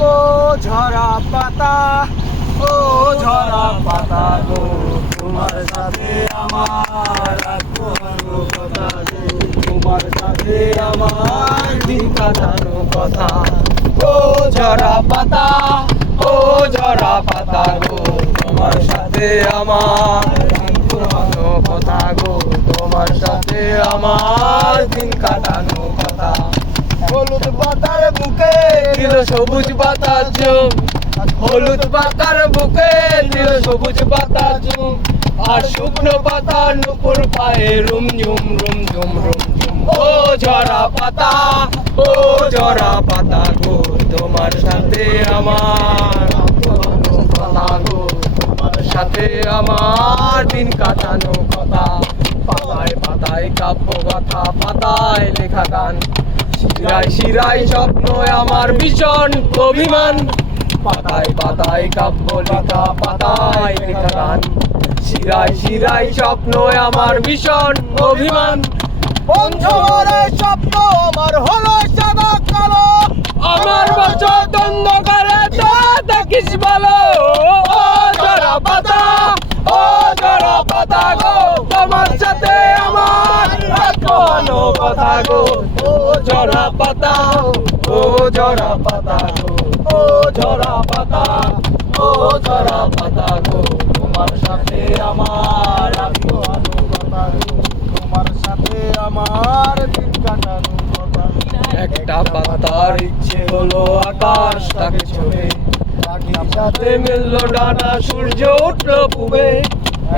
ও ঝরা পাতা, ও ঝরা পাতা গো, তোমার সাথে আমার রাখবো কথা গো, তোমার সাথে আমার দিন কাটানো কথা। ও ঝরা পাতা, ও ঝরা পাতা গো, তোমার সাথে আমার পুরানো কথা গো, তোমার সাথে আমার দিন কাটানো কথা। হলুদ পাতার বুকে দিল সবুজ পাতা চুম, হলুদ পাতার বুকে দিল সবুজ পাতা চুম, আর শুকনো পাতা নুপুর পায়ে রুম ঝুম রুম ঝুম রুম ঝুম। ও ঝরা পাতা, ও ঝরা পাতা গো, তোমার সাথে আমার কথা গো, তোমার সাথে আমার দিন কাটানো কথা। পাতায় পাতায় কাব্য কথা, পাতায় লেখা গান, শিরায় শিরায় স্বপ্ন আমার ভীষণ অভিমান। পাতায় পাতায় কাব্য লেখা, পাতায় লেখা গান, শিরায় শিরায় স্বপ্ন আমার ভীষণ অভিমান। পঞ্চমরের স্বপ্ন আমার হলো সাদা কালো, আমার বছর অন্ধকারে তা দেখিস ভালো। ও ঝরা পাতা, ও ঝরা পাতা গো, তোমার সাথে আমার রাখবো কথা গো। ও ঝরা পাতা, ও ঝরা পাতা গো, ও ঝরা পাতা, ও ঝরা পাতা গো, তোমার সাথে আমার রাখবো কথা গো, তোমার সাথে আমার দিন কাটানো কথা। একটা পাতার ইচ্ছে হলো আকাশটাকে ছুঁয়ে, পাখির সাথে মিললো ডানা সূর্য উঠলো পূবে।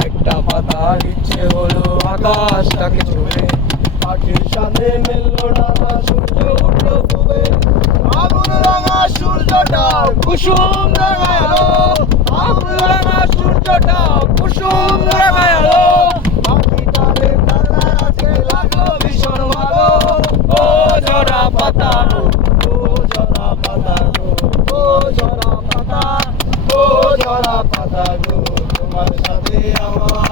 একটা পাতার ইচ্ছে হলো আকাশটাকে ছুঁয়ে, পাখির সাথে মিললো ডানা সূর্য উঠলো পূবে। আগুন রাঙা সূর্যটা কুসুম রাঙালো, আগুন রাঙা সূর্যটা কুসুম রাঙালো, পাখিটারে তারা আজকে লাগলো ভীষণ ভালো। ও ঝরা পাতা, ও ঝরা পাতা গো, ও ঝরা পাতা, ও ঝরা পাতা গো, তোমার সাথে আমার